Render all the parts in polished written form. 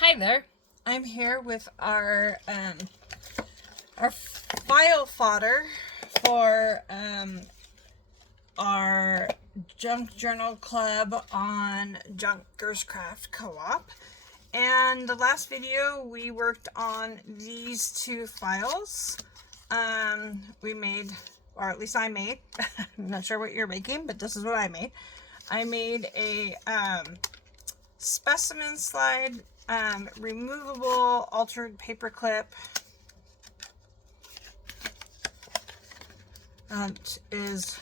Hi there. I'm here with our file fodder for our Junk Journal Club on Junkers Craft Co-op. And the last video we worked on these two files. We made, or at least I made, I'm not sure what you're making, but this is what I made. I made a specimen slide removable altered paper clip. It is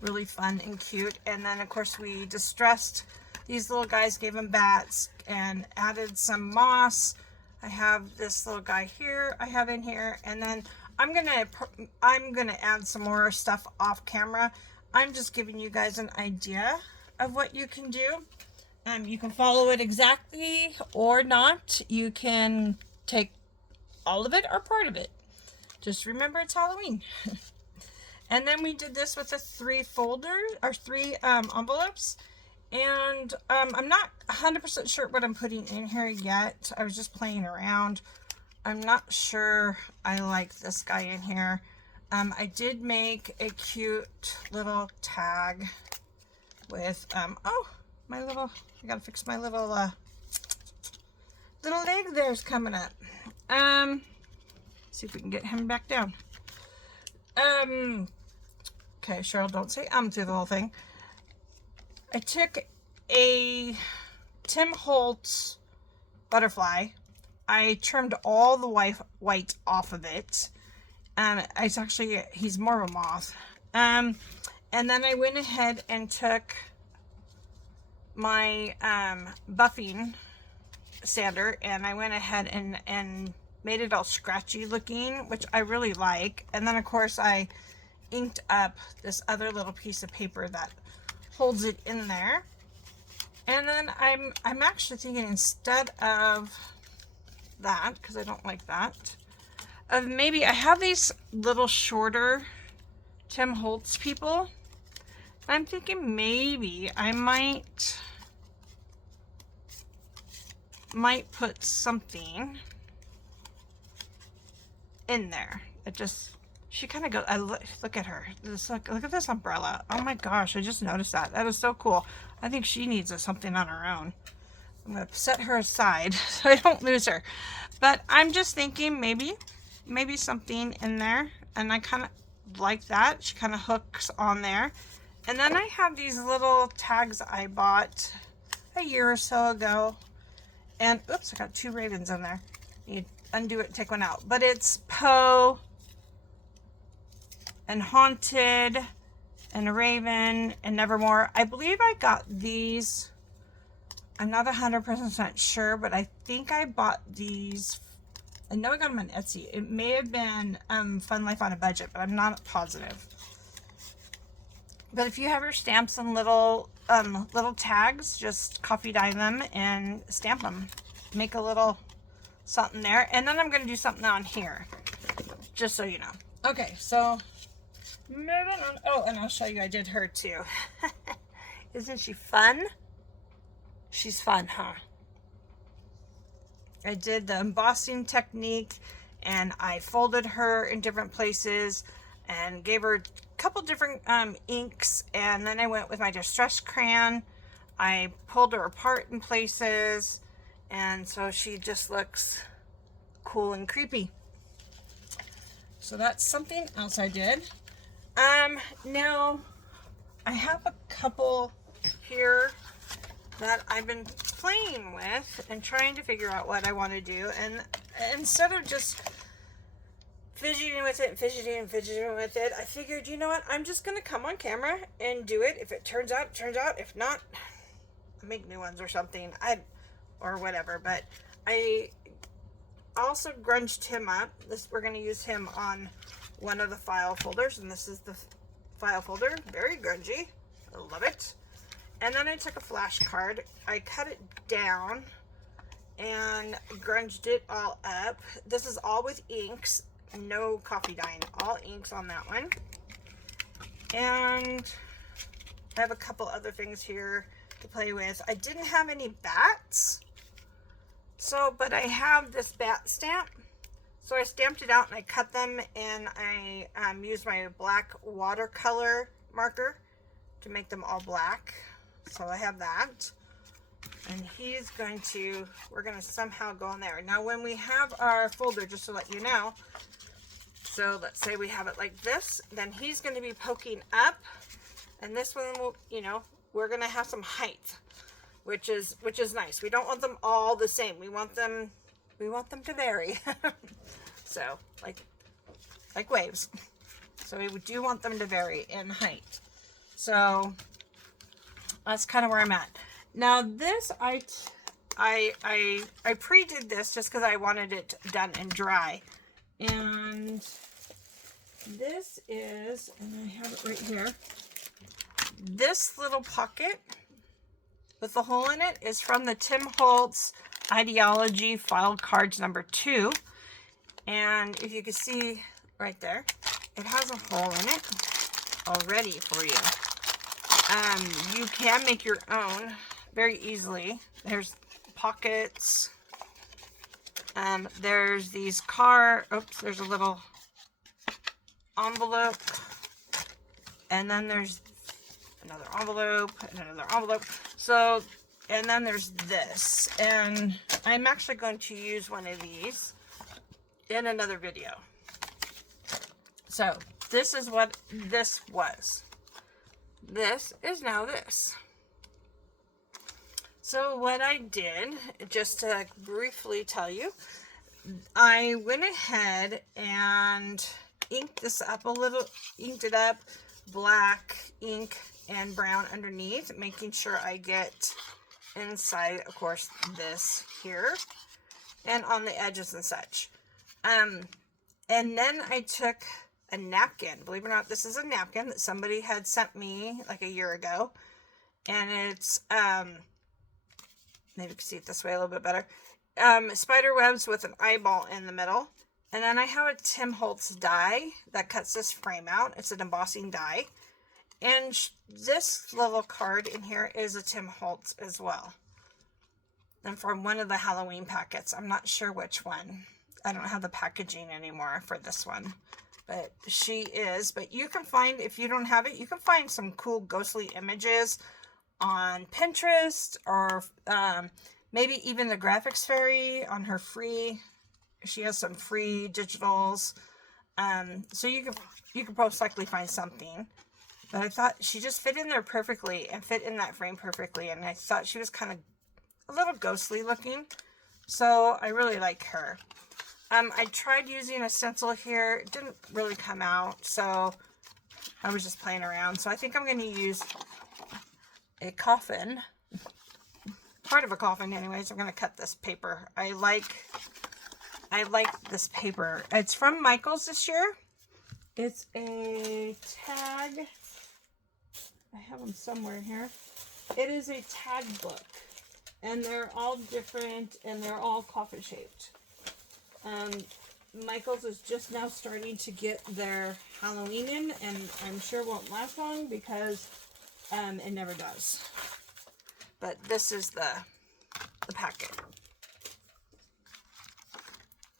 really fun and cute. And then of course we distressed these little guys, gave them bats, and added some moss. I have this little guy here I have in here, and then I'm gonna add some more stuff off camera. I'm just giving you guys an idea of what you can do. You can follow it exactly or not. You can take all of it or part of it. Just remember it's Halloween. And then we did this with the three envelopes. And I'm not 100% sure what I'm putting in here yet. I was just playing around. I'm not sure I like this guy in here. I did make a cute little tag with, oh, my little, I gotta fix my little leg there's coming up. See if we can get him back down. Okay, Cheryl, don't say through the whole thing. I took a Tim Holtz butterfly. I trimmed all the white off of it. It's actually, he's more of a moth. And then I went ahead and took my buffing sander, and I went ahead and made it all scratchy looking, which I really like. And then of course I inked up this other little piece of paper that holds it in there. And then I'm actually thinking, instead of that, because I don't like that, of maybe I have these little shorter Tim Holtz people. I'm thinking maybe I might put something in there. It just, she kind of goes, look at her. Look at this umbrella. Oh my gosh, I just noticed that. That is so cool. I think she needs something on her own. I'm going to set her aside so I don't lose her. But I'm just thinking maybe something in there. And I kind of like that. She kind of hooks on there. And then I have these little tags I bought a year or so ago. And, oops, I got two ravens in there. You undo it and take one out. But it's Poe and Haunted and a Raven and Nevermore. I believe I got these. I'm not 100% sure, but I think I bought these. I know I got them on Etsy. It may have been Fun Life on a Budget, but I'm not positive. But if you have your stamps and little tags, just coffee dye them and stamp them. Make a little something there. And then I'm going to do something on here, just so you know. Okay, so moving on. Oh, and I'll show you I did her too. Isn't she fun? She's fun, huh? I did the embossing technique, and I folded her in different places and gave her a couple different inks, and then I went with my distress crayon. I pulled her apart in places, and so she just looks cool and creepy. So that's something else I did. Now I have a couple here that I've been playing with and trying to figure out what I want to do, and instead of just fidgeting with it, I figured, you know what, I'm just gonna come on camera and do it. If it turns out, it turns out. If not, I'll make new ones or something, or whatever. But I also grunged him up. We're gonna use him on one of the file folders, and this is the file folder. Very grungy. I love it. And then I took a flashcard, I cut it down and grunged it all up. This is all with inks, no coffee dyeing, all inks on that one. And I have a couple other things here to play with. I didn't have any bats, So, but I have this bat stamp. So I stamped it out and I cut them, and I used my black watercolor marker to make them all black. So I have that. And we're going to somehow go in there. Now when we have our folder, just to let you know, so let's say we have it like this, then he's going to be poking up, and this one will, we're going to have some height, which is nice. We don't want them all the same. We want them to vary. So like waves. So we do want them to vary in height. So that's kind of where I'm at. Now this, I pre-did this just because I wanted it done and dry. And this is, and I have it right here, this little pocket with the hole in it is from the Tim Holtz Ideology File Cards number 2. And if you can see right there, it has a hole in it already for you. You can make your own very easily. There's pockets. There's these there's a little envelope. And then there's another envelope and another envelope. So, and then there's this. And I'm actually going to use one of these in another video. So, this is what this was. This is now this. So what I did, just to briefly tell you, I went ahead and inked this up a little, inked it up, black ink and brown underneath, making sure I get inside, of course, this here, and on the edges and such. And then I took a napkin. Believe it or not, this is a napkin that somebody had sent me like a year ago. And it's, maybe you can see it this way a little bit better. Spider webs with an eyeball in the middle. And then I have a Tim Holtz die that cuts this frame out. It's an embossing die. And this little card in here is a Tim Holtz as well. And from one of the Halloween packets. I'm not sure which one. I don't have the packaging anymore for this one. But she is. But you can find, if you don't have it, you can find some cool ghostly images on Pinterest, or maybe even the Graphics Fairy on her free. She has some free digitals. So you could most likely find something. But I thought she just fit in there perfectly and fit in that frame perfectly. And I thought she was kind of a little ghostly looking. So I really like her. I tried using a stencil here. It didn't really come out, so I was just playing around. So I think I'm going to use a coffin. Part of a coffin anyways. I'm going to cut this paper. I like this paper. It's from Michaels this year. It's a tag. I have them somewhere here. It is a tag book. And they're all different, and they're all coffin shaped. Michaels is just now starting to get their Halloween in, and I'm sure won't last long because it never does. But this is the packet.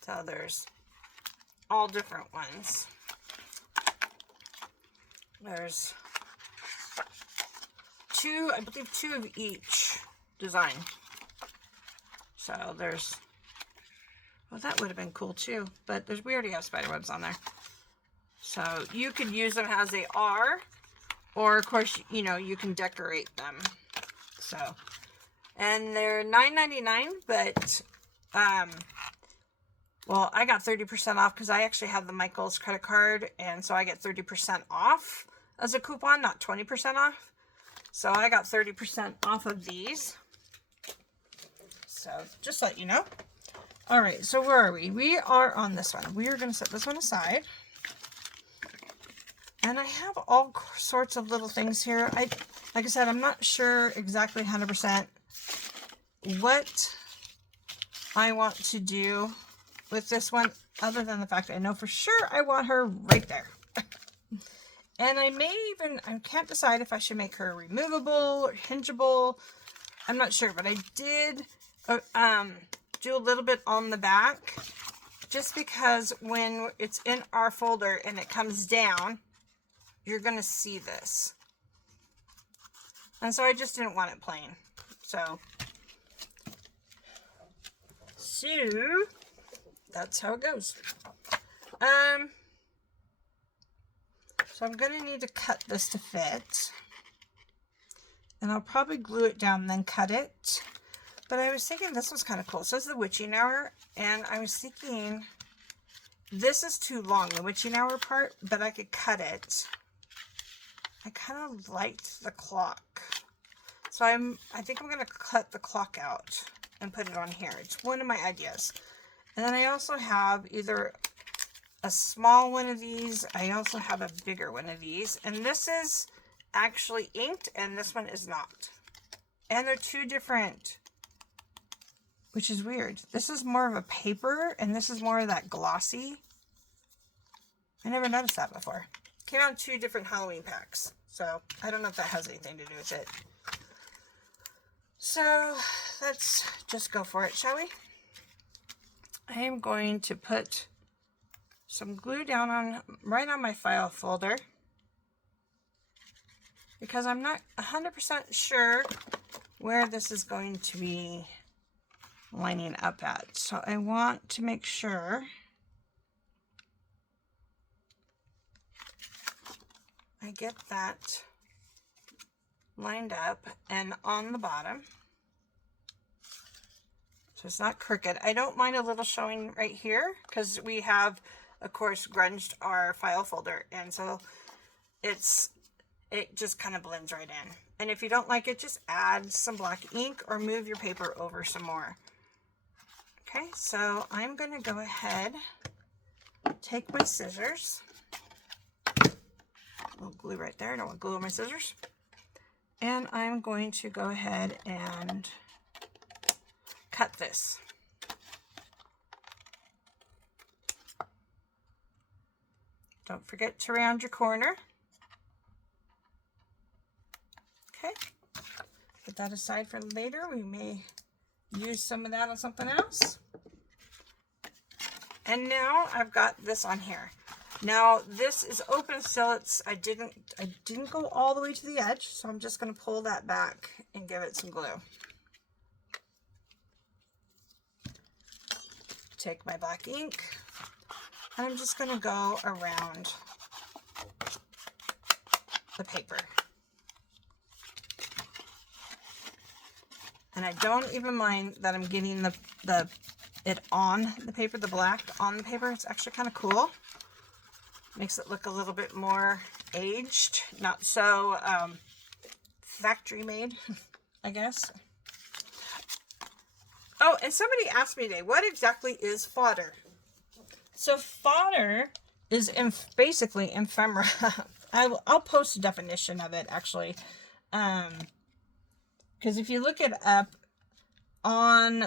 So there's all different ones. There's two, I believe 2 of each design. So there's, well, that would have been cool too, but we already have spider webs on there. So you could use them as they are, or of course, you know, you can decorate them. So, and they're $9.99, but, well, I got 30% off because I actually have the Michaels credit card, and so I get 30% off as a coupon, not 20% off. So I got 30% off of these. So just let you know. All right, so where are we? We are on this one. We are going to set this one aside. And I have all sorts of little things here. Like I said, I'm not sure exactly 100% what I want to do with this one, other than the fact that I know for sure I want her right there. And I can't decide if I should make her removable or hingeable. I'm not sure, but I did do a little bit on the back, just because when it's in our folder and it comes down, you're going to see this. And so I just didn't want it plain. So that's how it goes. So I'm going to need to cut this to fit. And I'll probably glue it down and then cut it. But I was thinking this was kind of cool. So this is the witching hour. And I was thinking this is too long, the witching hour part, but I could cut it. I kind of liked the clock. So I think I'm going to cut the clock out and put it on here. It's one of my ideas. And then I also have either a small one of these. I also have a bigger one of these. And this is actually inked and this one is not. And they're two different, which is weird. This is more of a paper and this is more of that glossy. I never noticed that before. Came out in two different Halloween packs. So I don't know if that has anything to do with it. So let's just go for it, shall we? I am going to put some glue down right on my file folder because I'm not 100% sure where this is going to be lining up at. So I want to make sure I get that lined up and on the bottom. So it's not crooked. I don't mind a little showing right here because we have, of course, grunged our file folder. And so it just kind of blends right in. And if you don't like it, just add some black ink or move your paper over some more. Okay, so I'm going to go ahead, take my scissors. A little glue right there. I don't want glue on my scissors. And I'm going to go ahead and cut this. Don't forget to round your corner. Okay. Put that aside for later. We may use some of that on something else. And now I've got this on here. Now this is open still. I didn't go all the way to the edge, so I'm just going to pull that back and give it some glue. Take my black ink and I'm just going to go around the paper. And I don't even mind that I'm getting it on the paper, the black on the paper. It's actually kind of cool. Makes it look a little bit more aged, not so factory made, I guess. Oh, and somebody asked me today, what exactly is fodder? So fodder is basically ephemera. I'll post a definition of it actually, because if you look it up on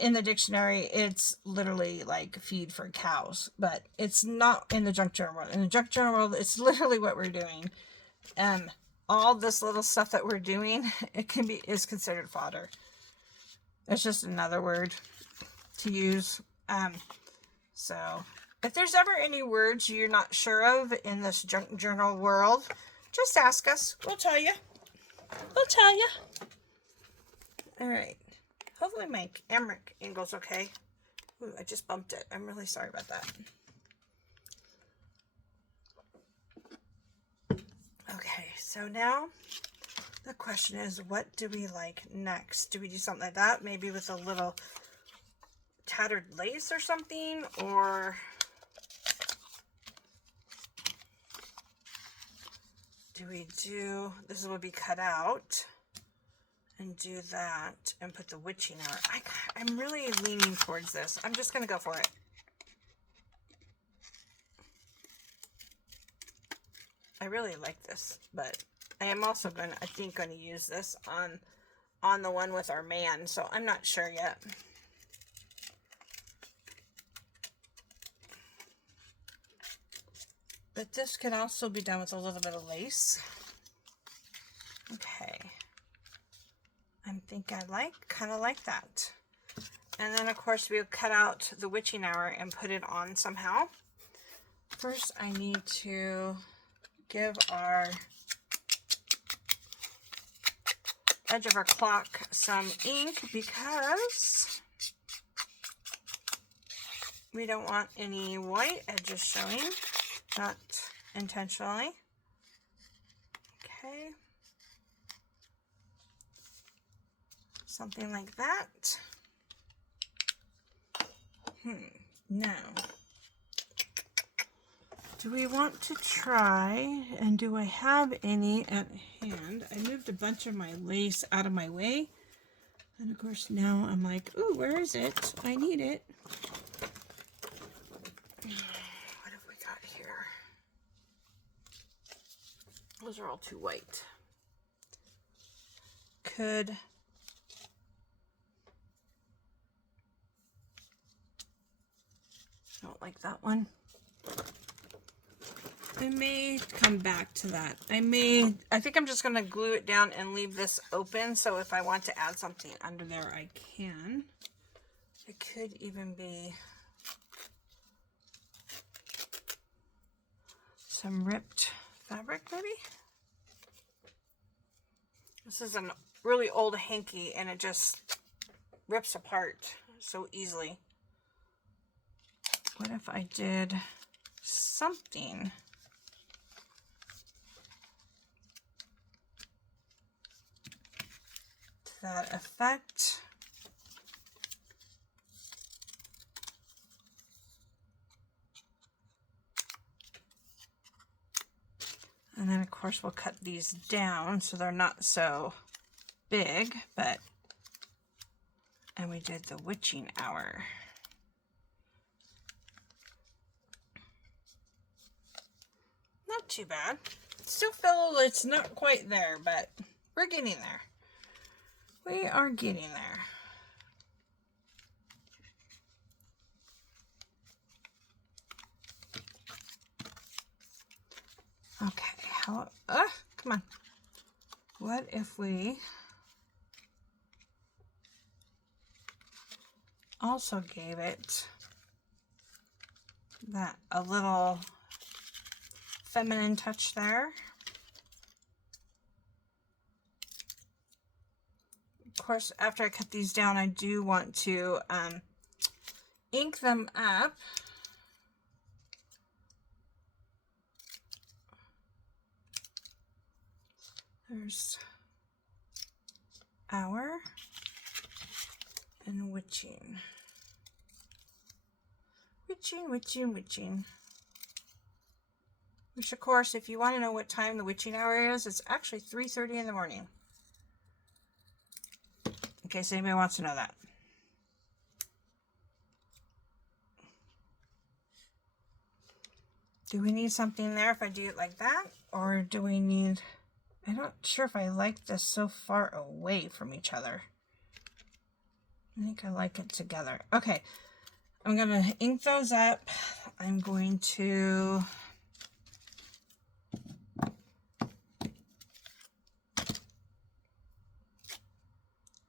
in the dictionary, it's literally like feed for cows, but it's not in the junk journal world. In the junk journal world, it's literally what we're doing. All this little stuff that we're doing, is considered fodder. It's just another word to use. So if there's ever any words you're not sure of in this junk journal world, just ask us. We'll tell you. We'll tell you. All right. Hopefully my camera angle's okay. Ooh, I just bumped it. I'm really sorry about that. Okay, so now the question is, what do we like next? Do we do something like that? Maybe with a little tattered lace or something? Or do we do, this would be cut out, and do that and put the witching hour. I'm really leaning towards this. I'm just going to go for it. I really like this, but I am also going to use this on the one with our man, so I'm not sure yet. But this can also be done with a little bit of lace. Okay. I think I kind of like that. And then of course we'll cut out the witching hour and put it on somehow. First I need to give our edge of our clock some ink because we don't want any white edges showing, not intentionally. Okay. Something like that. Now, do we want to try, and do I have any at hand? I moved a bunch of my lace out of my way. And of course now I'm like, ooh, where is it? I need it. What have we got here? Those are all too white. Don't like that one. I may come back to that. I think I'm just going to glue it down and leave this open, so if I want to add something under there, I can. It could even be some ripped fabric, maybe? This is a really old hanky, and it just rips apart so easily. What if I did something? To that effect. And then of course we'll cut these down so they're not so big, and we did the witching hour. Not too bad. Still feel it's not quite there, but we're getting there. We are getting there. Okay, come on. What if we also gave it a little feminine touch there? Of course, after I cut these down, I do want to ink them up. There's hour and witching. Witching. Which, of course, if you want to know what time the witching hour is, it's actually 3:30 in the morning. In case anybody wants to know that. Do we need something there if I do it like that? Or do we need... I'm not sure if I like this so far away from each other. I think I like it together. Okay, I'm going to ink those up. I'm going to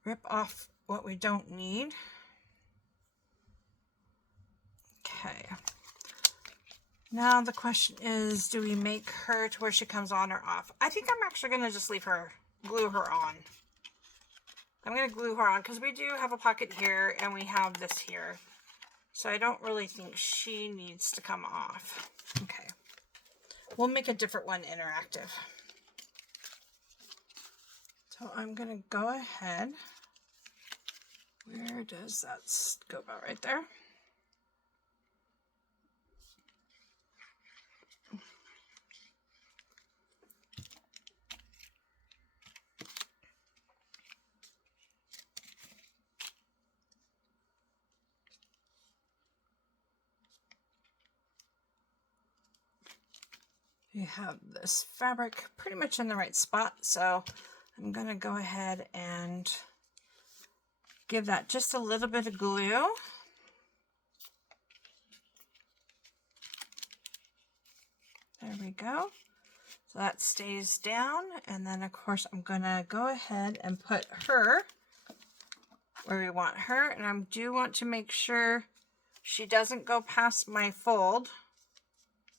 rip off what we don't need. Okay. Now the question is, do we make her to where she comes on or off? I think I'm actually going to just glue her on. I'm going to glue her on because we do have a pocket here and we have this here. So I don't really think she needs to come off. Okay. We'll make a different one interactive. So I'm going to go ahead. Where does that go? About right there. You have this fabric pretty much in the right spot, so I'm going to go ahead and give that just a little bit of glue. There we go. So that stays down, and then of course I'm going to go ahead and put her where we want her, and I do want to make sure she doesn't go past my fold.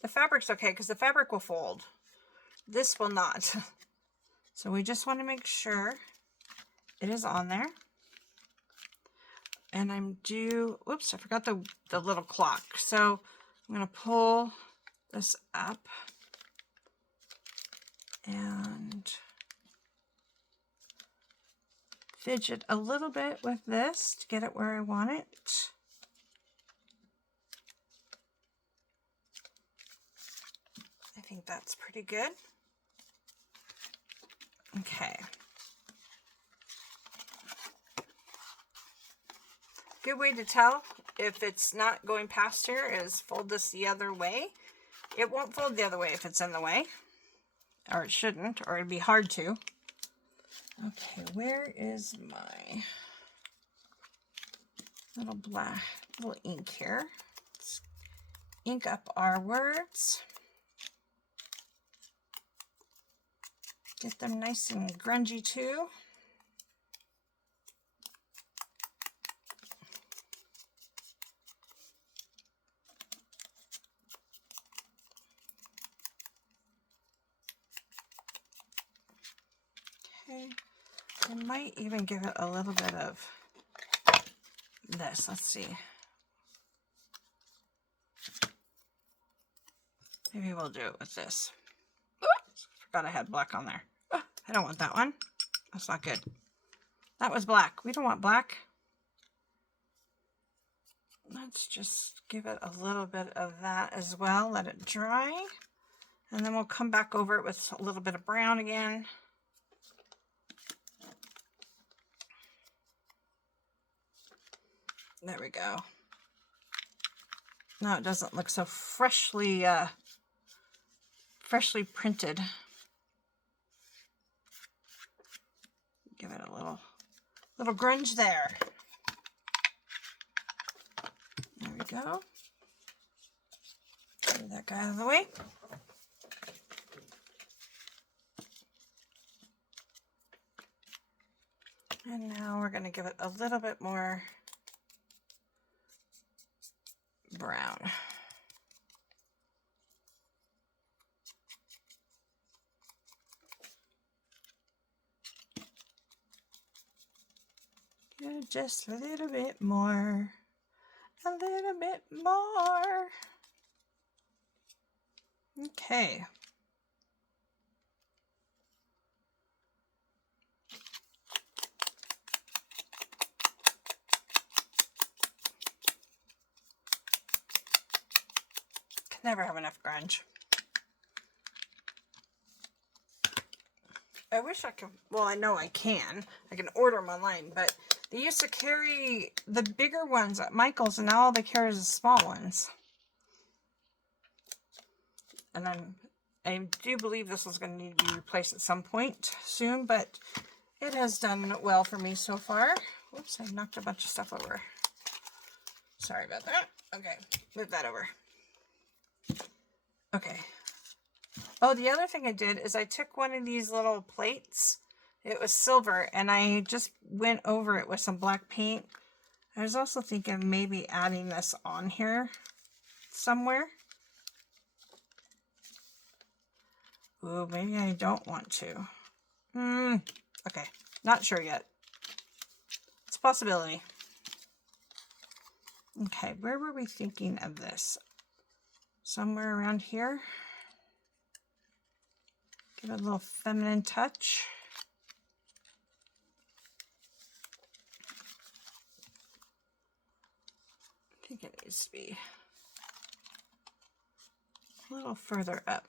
The fabric's okay because the fabric will fold. This will not. So we just want to make sure it is on there. And whoops, I forgot the little clock. So I'm going to pull this up and fidget a little bit with this to get it where I want it. I think that's pretty good. Okay. Good way to tell if it's not going past here is fold this the other way. It won't fold the other way if it's in the way, or it shouldn't, or it'd be hard to. Okay, where is my little ink here? Let's ink up our words. Get them nice and grungy too. Okay, I might even give it a little bit of this. Let's see. Maybe we'll do it with this. Oops, forgot I had black on there. Oh, I don't want that one. That's not good. That was black. We don't want black. Let's just give it a little bit of that as well. Let it dry. And then we'll come back over it with a little bit of brown again. There we go. Now it doesn't look so freshly printed. Give it a little grunge there. There we go. Move that guy out of the way. And now we're going to give it a little bit more brown. Just a little bit more. A little bit more. Okay. Can never have enough grunge. I wish I could, well, I know I can. I can order them online, but they used to carry the bigger ones at Michael's, and now all they carry is the small ones. And then I do believe this is going to need to be replaced at some point soon, but it has done well for me so far. Whoops, I knocked a bunch of stuff over. Sorry about that. Okay, move that over. Okay. Oh, the other thing I did is I took one of these little plates. It was silver, and I just went over it with some black paint. I was also thinking of maybe adding this on here somewhere. Ooh, maybe I don't want to. Okay, not sure yet. It's a possibility. Okay, where were we thinking of this? Somewhere around here. Give it a little feminine touch. I think it needs to be a little further up.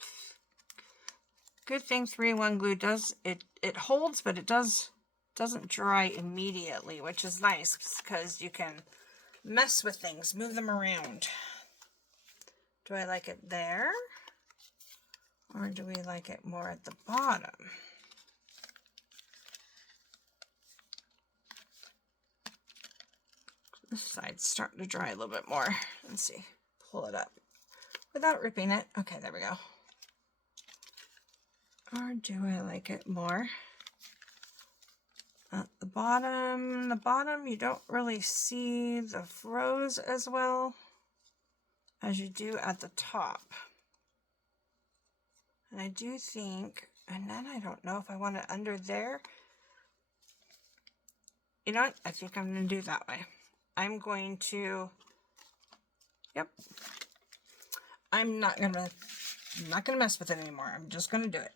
Good thing 3-in-1 glue does, it holds, but it doesn't dry immediately, which is nice because you can mess with things, move them around. Do I like it there? Or do we like it more at the bottom? This side's starting to dry a little bit more. Let's see. Pull it up without ripping it. Okay, there we go. Or do I like it more At the bottom, you don't really see the rose as well as you do at the top. And I do think, and then I don't know if I want it under there. You know what? I think I'm going to do it that way. I'm going to, yep. I'm not going to mess with it anymore. I'm just going to do it.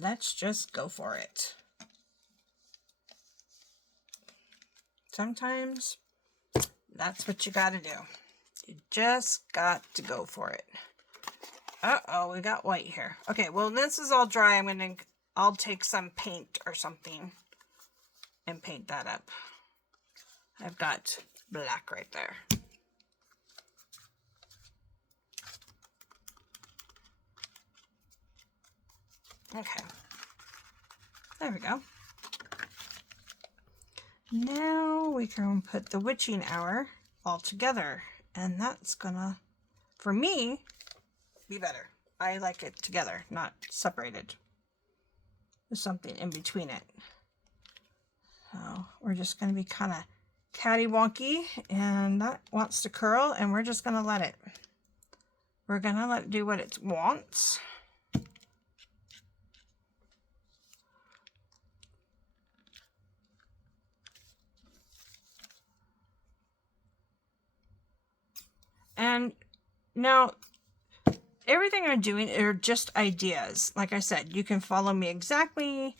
Let's just go for it. Sometimes that's what you got to do. You just got to go for it. Uh-oh, we got white here. Okay, well, this is all dry. I'll take some paint or something and paint that up. I've got black right there. Okay, there we go. Now we can put the witching hour all together, and that's gonna, for me, be better. I like it together, not separated. There's something in between it. So we're just gonna be kind of catty-wonky, and that wants to curl, and we're just gonna let it. We're gonna let it do what it wants. And now, everything I'm doing are just ideas. Like I said, you can follow me exactly,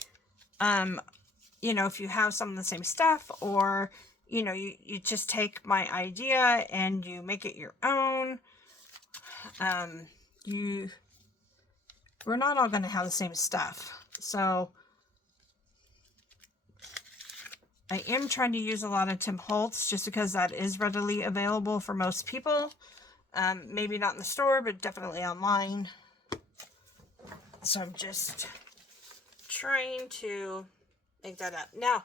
you know, if you have some of the same stuff, or, you know, you just take my idea and you make it your own. We're not all going to have the same stuff. So I am trying to use a lot of Tim Holtz just because that is readily available for most people. Maybe not in the store, but definitely online. So I'm just trying to make that up. Now,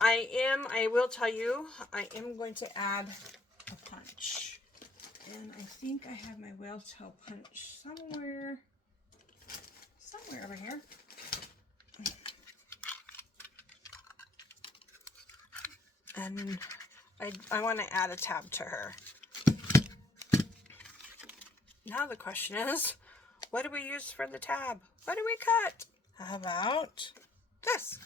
I will tell you, I am going to add a punch. And I think I have my whale tail punch somewhere over here. And I want to add a tab to her. Now the question is, what do we use for the tab? What do we cut? How about this?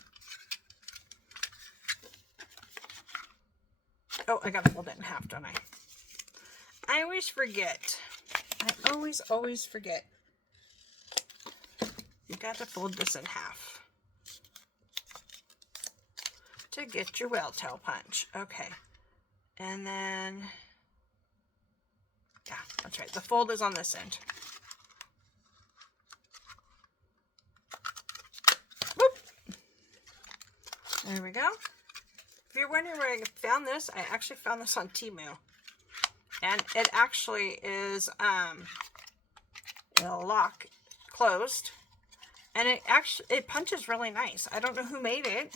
Oh, I gotta fold it in half, don't I? I always forget. I always forget. You got to fold this in half to get your whale tail punch. Okay. And then, yeah, that's right. The fold is on this end. Whoop. There we go. If you're wondering where I found this, I actually found this on Temu. And it actually is a lock closed. And it punches really nice. I don't know who made it.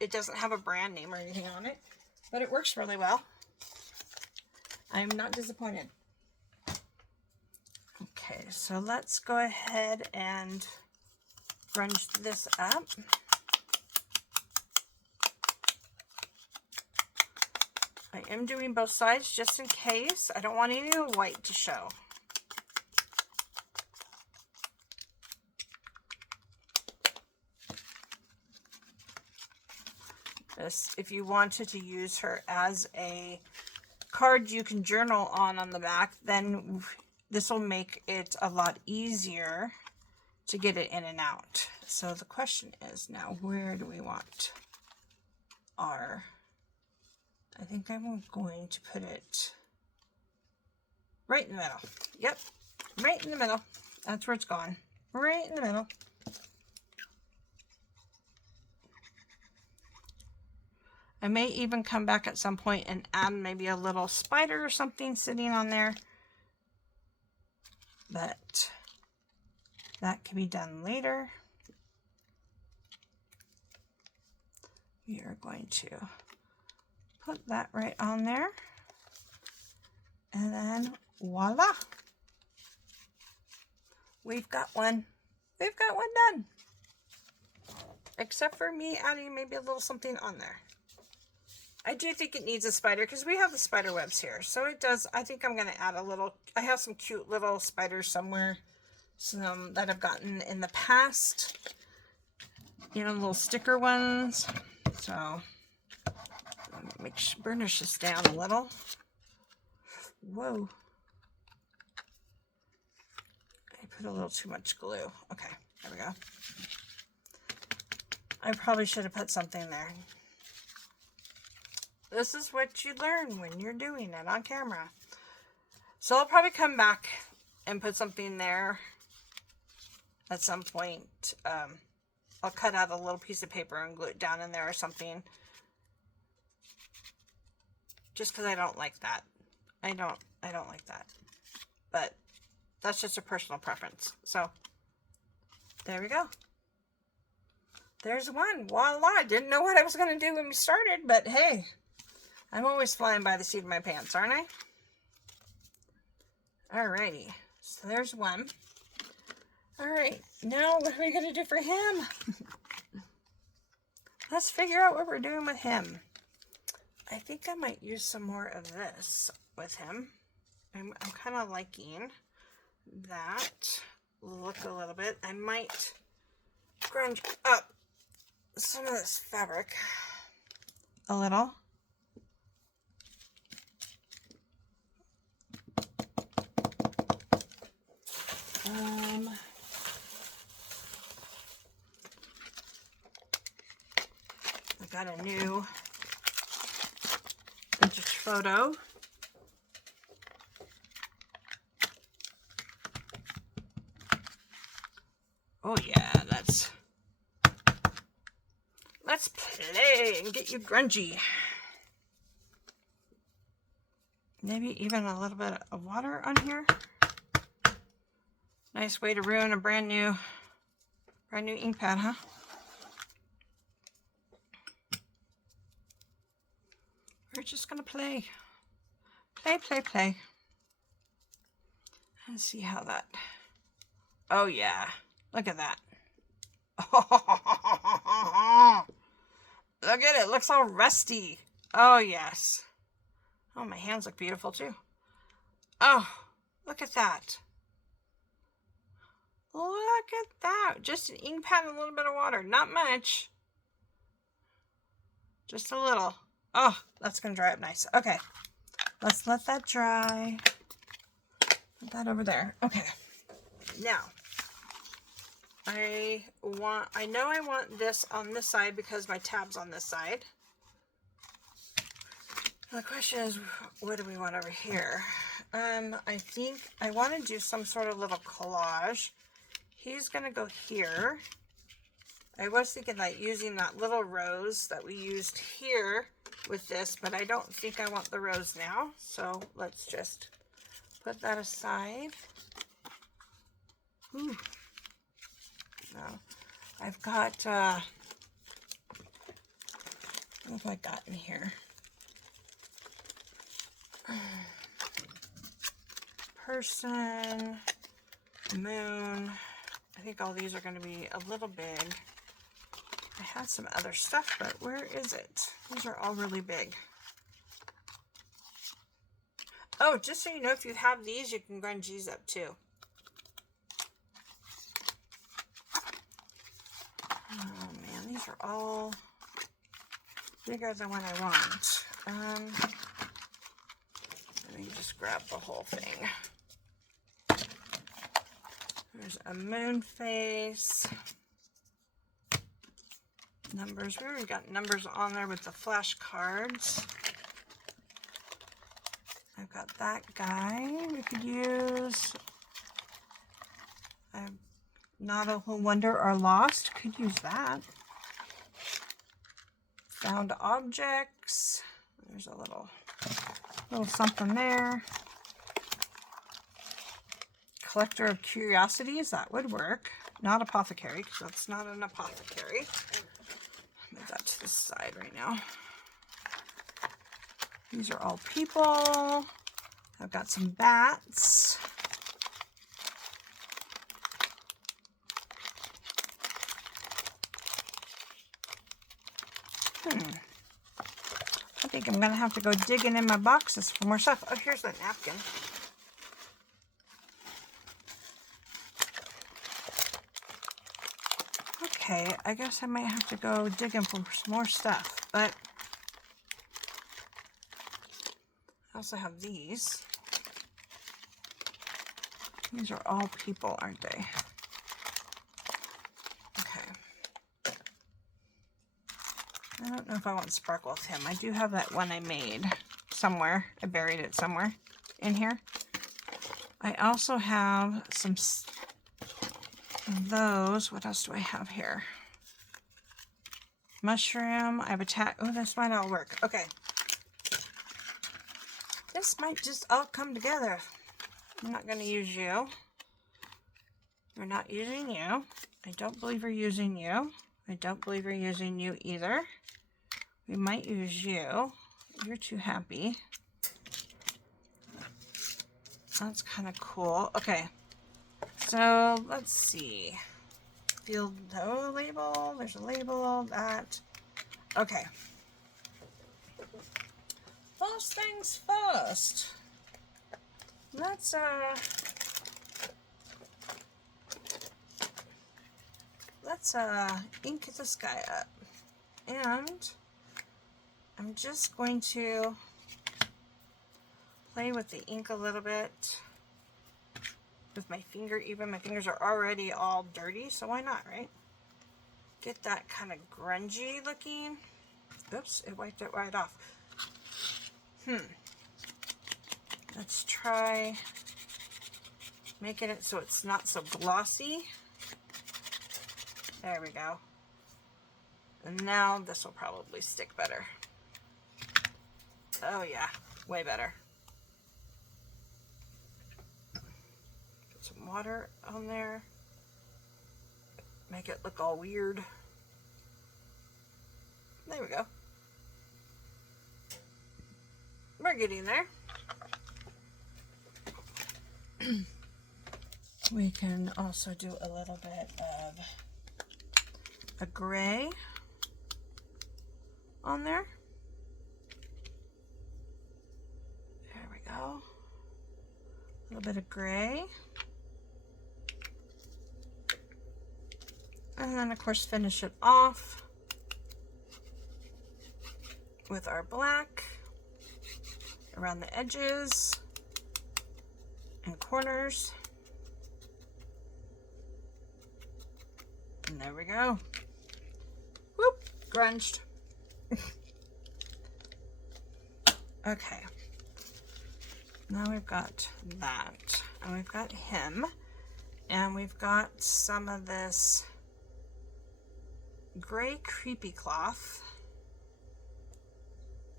It doesn't have a brand name or anything on it, but it works really well. I'm not disappointed. Okay, so let's go ahead and grunge this up. I am doing both sides just in case. I don't want any of the white to show. If you wanted to use her as a card you can journal on the back, then this will make it a lot easier to get it in and out. So the question is now, where do we want our, I think I'm going to put it right in the middle. Yep, right in the middle. That's where it's gone. Right in the middle. I may even come back at some point and add maybe a little spider or something sitting on there. But that can be done later. We are going to put that right on there. And then voila. We've got one. We've got one done. except for me adding maybe a little something on there. I do think it needs a spider because we have the spider webs here. So it does. I think I'm going to add a little. I have some cute little spiders somewhere. Some that I've gotten in the past. You know, little sticker ones. So make sure, burnish this down a little. Whoa. I put a little too much glue. Okay, there we go. I probably should have put something there. This is what you learn when you're doing it on camera. So I'll probably come back and put something there at some point. I'll cut out a little piece of paper and glue it down in there or something. Just because I don't like that. I don't like that. But that's just a personal preference. So there we go. There's one. Voila. I didn't know what I was going to do when we started, but hey. I'm always flying by the seat of my pants, aren't I? Alrighty, so there's one. Alright, now what are we going to do for him? Let's figure out what we're doing with him. I think I might use some more of this with him. I'm kind of liking that look a little bit. I might grunge up some of this fabric a little. I got a new vintage photo. Oh yeah, let's play and get you grungy. Maybe even a little bit of water on here. Nice way to ruin a brand new ink pad, huh? We're just gonna play. Play. And see how that. Oh yeah, look at that. Look at it, looks all rusty. Oh yes. Oh, my hands look beautiful too. Oh, look at that. Look at that. Just an ink pad and a little bit of water. Not much. Just a little. Oh, that's going to dry up nice. Okay. Let's let that dry. Put that over there. Okay. Now, I know I want this on this side because my tab's on this side. The question is, what do we want over here? I think I want to do some sort of little collage. He's going to go here. I was thinking like using that little rose that we used here with this, but I don't think I want the rose now. So let's just put that aside. Ooh. No, I've got, what have I got in here? Person, moon. I think all these are going to be a little big. I had some other stuff, but where is it? These are all really big. Oh, just so you know, if you have these, you can grunge these up too. Oh man, these are all bigger than what I want. Let me just grab the whole thing. There's a moon face. Numbers. We already got numbers on there with the flashcards. I've got that guy we could use. Not a Wonder or Lost. Could use that. Found objects. There's a little something there. Collector of Curiosities. That would work. Not apothecary, because that's not an apothecary. Move that to the side right now. These are all people. I've got some bats. I think I'm going to have to go digging in my boxes for more stuff. Oh, here's the napkin. Okay, I guess I might have to go digging for some more stuff, but I also have these. These are all people, aren't they? Okay. I don't know if I want Sparkle with him. I do have that one I made somewhere. I buried it somewhere in here. I also have some of those. What else do I have here? Mushroom. I have a tag. Oh, this might all work. Okay. This might just all come together. I'm not going to use you. We're not using you. I don't believe we're using you. I don't believe we're using you either. We might use you. You're too happy. That's kind of cool. Okay. So, let's see. Field no label. There's a label. That. Okay. First things first. Let's ink this guy up. And I'm just going to play with the ink a little bit with my finger. Even my fingers are already all dirty, so why not, right? Get that kind of grungy looking. Oops, it wiped it right off. Let's try making it so it's not so glossy. There we go. And now this will probably stick better. Oh yeah, way better. Put some water on there. Make it look all weird. There we go. We're getting there. We can also do a little bit of a gray on there. There we go. A little bit of gray. And then, of course, finish it off with our black around the edges and corners. And there we go. Whoop, grunged. Okay. Now we've got that. And we've got him. And we've got some of this gray creepy cloth.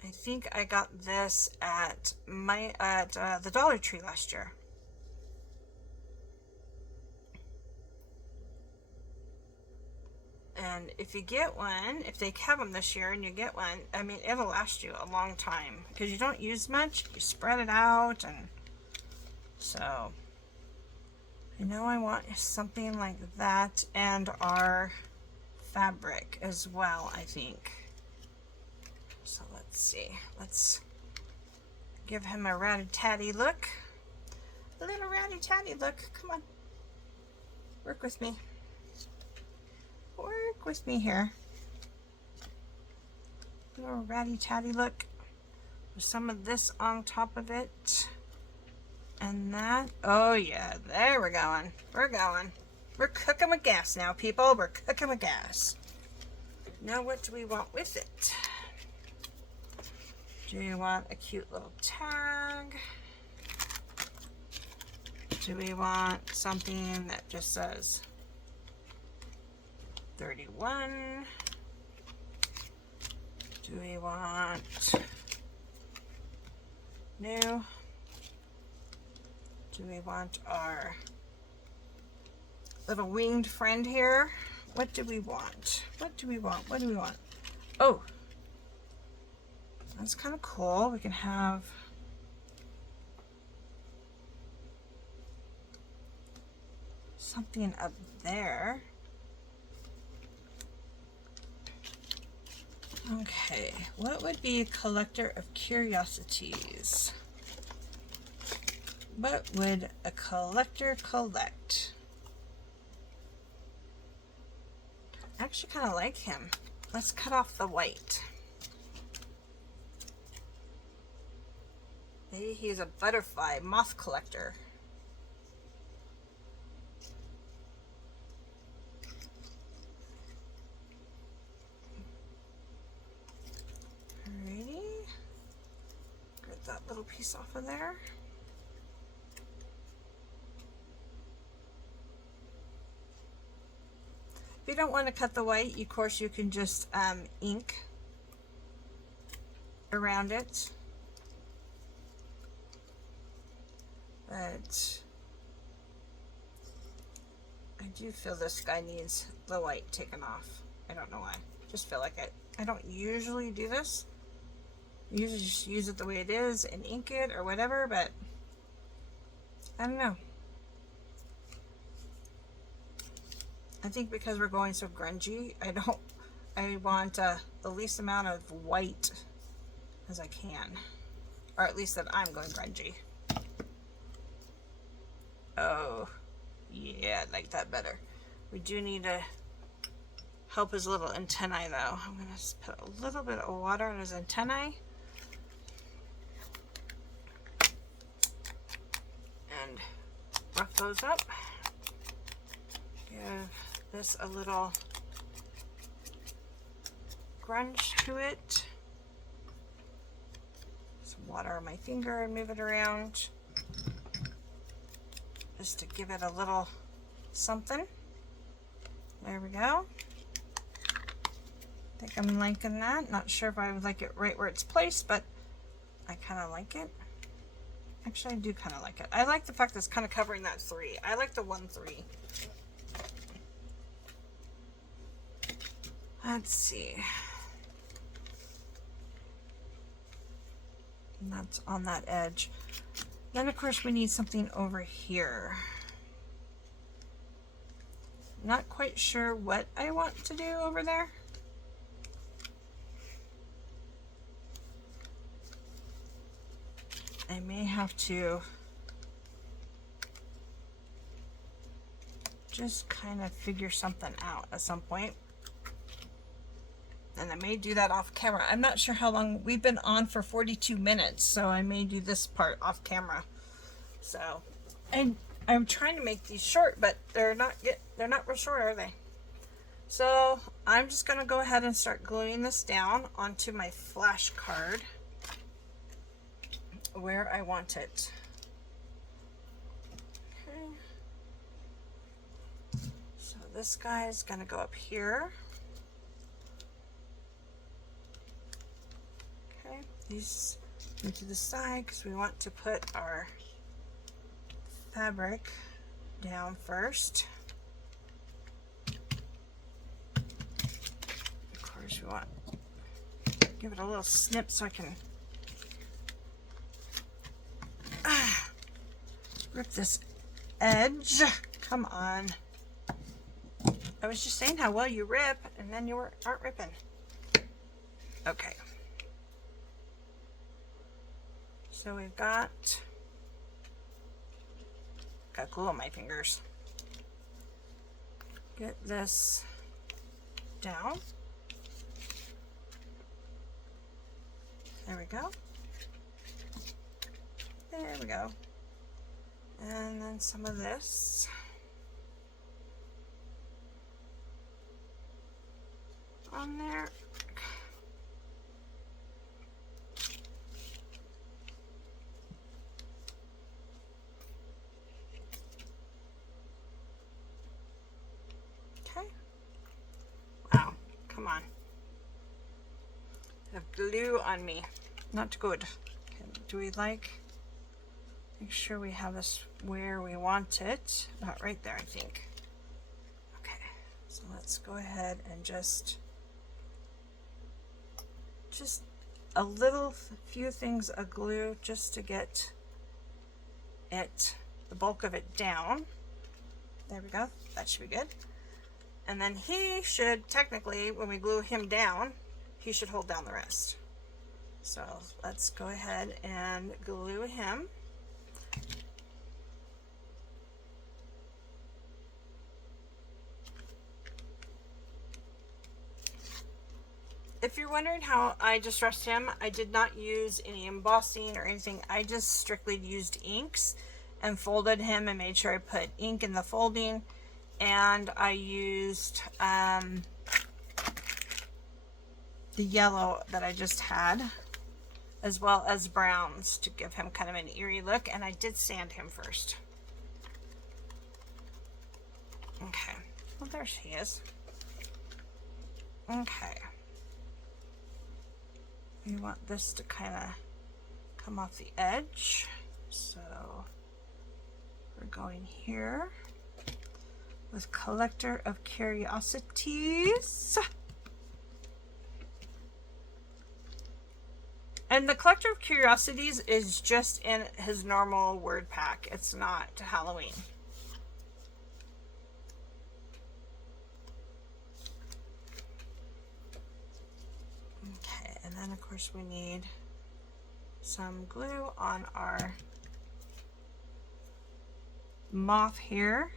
I think I got this at the Dollar Tree last year. And if you get one, if they have them this year and you get one, I mean, it'll last you a long time because you don't use much. You spread it out, and so I know I want something like that, and our fabric as well, I think. So let's see. Let's give him a ratty-tatty look. A little ratty-tatty look. Come on. Work with me. Work with me here. A little ratty-tatty look. With some of this on top of it. And that. Oh yeah, there we're going. We're going. We're cooking with gas now, people. We're cooking with gas. Now what do we want with it? Do we want a cute little tag? Do we want something that just says 31? Do we want new? Do we want our little winged friend here? What do we want? What do we want? What do we want? Oh, that's kind of cool. We can have something up there. Okay, what would be a collector of curiosities? What would a collector collect? I actually kind of like him. Let's cut off the white. Maybe he's a butterfly moth collector. Alrighty. Get that little piece off of there. If you don't want to cut the white, of course you can just ink around it. But I do feel this guy needs the white taken off. I don't know why. Just feel like it. I don't usually do this. I usually just use it the way it is and ink it or whatever, but I don't know. I think because we're going so grungy, I want the least amount of white as I can. Or at least that I'm going grungy. Oh, yeah, I like that better. We do need to help his little antennae though. I'm going to put a little bit of water on his antennae. And rough those up. Give this a little grunge to it. Some water on my finger and move it around. Just to give it a little something. There we go. I think I'm liking that. Not sure if I would like it right where it's placed, but I kind of like it. Actually, I do kind of like it. I like the fact that it's kind of covering that 3. I like the 1-3. Let's see. And that's on that edge. Then, of course, we need something over here. Not quite sure what I want to do over there. I may have to just kind of figure something out at some point. And I may do that off camera. I'm not sure how long we've been on for 42 minutes, so I may do this part off camera. So, and I'm trying to make these short, but they're not real short, are they? So I'm just gonna go ahead and start gluing this down onto my flashcard where I want it. Okay. So this guy is gonna go up here. These into the side because we want to put our fabric down first. Of course, we want to give it a little snip so I can rip this edge. Come on. I was just saying how well you rip, and then you aren't ripping. Okay. So we've got glue on my fingers. Get this down. There we go. There we go. And then some of this. On there. Wow, come on. I have glue on me. Not good. Okay, do we make sure we have this where we want it? About right there, I think. Okay, so let's go ahead and just a few things of glue just to get the bulk of it down. There we go. That should be good. And then he should technically, when we glue him down, he should hold down the rest. So let's go ahead and glue him. If you're wondering how I distressed him, I did not use any embossing or anything. I just strictly used inks and folded him and made sure I put ink in the folding. And I used the yellow that I just had, as well as browns to give him kind of an eerie look. And I did sand him first. Okay, well, there she is. Okay. You want this to kind of come off the edge, so we're going here with Collector of Curiosities. And the Collector of Curiosities is just in his normal word pack. It's not Halloween. And then of course we need some glue on our moth here.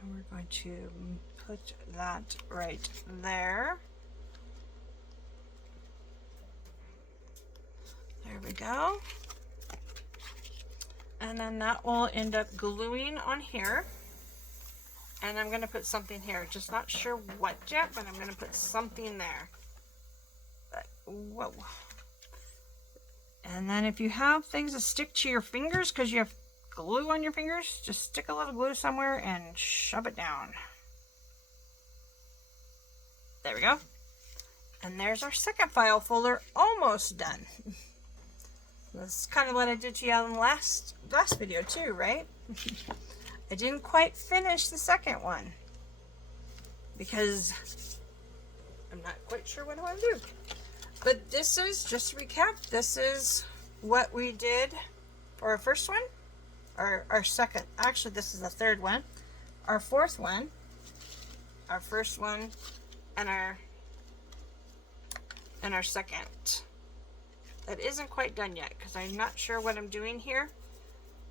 And we're going to put that right there. There we go. And then that will end up gluing on here. And I'm going to put something here. Just not sure what yet, but I'm going to put something there. Whoa. And then if you have things that stick to your fingers because you have glue on your fingers, just stick a little glue somewhere and shove it down. There we go. And there's our second file folder, almost done. That's kind of what I did to you in the last video too, right? I didn't quite finish the second one because I'm not quite sure what I want to do. But this is, just to recap, this is what we did for our first one, or our second, actually this is the third one, our fourth one, our first one, and our second. It isn't quite done yet because I'm not sure what I'm doing here.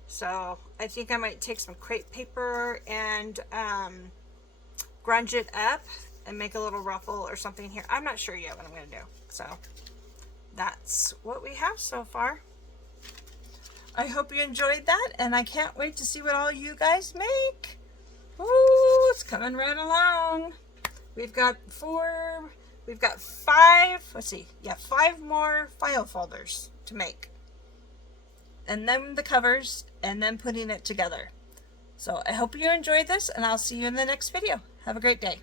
So I think I might take some crepe paper and grunge it up and make a little ruffle or something here. I'm not sure yet what I'm going to do. So that's what we have so far. I hope you enjoyed that, and I can't wait to see what all you guys make. Ooh, it's coming right along. We've got 5, let's see, yeah, 5 more file folders to make. And then the covers, and then putting it together. So I hope you enjoyed this, and I'll see you in the next video. Have a great day.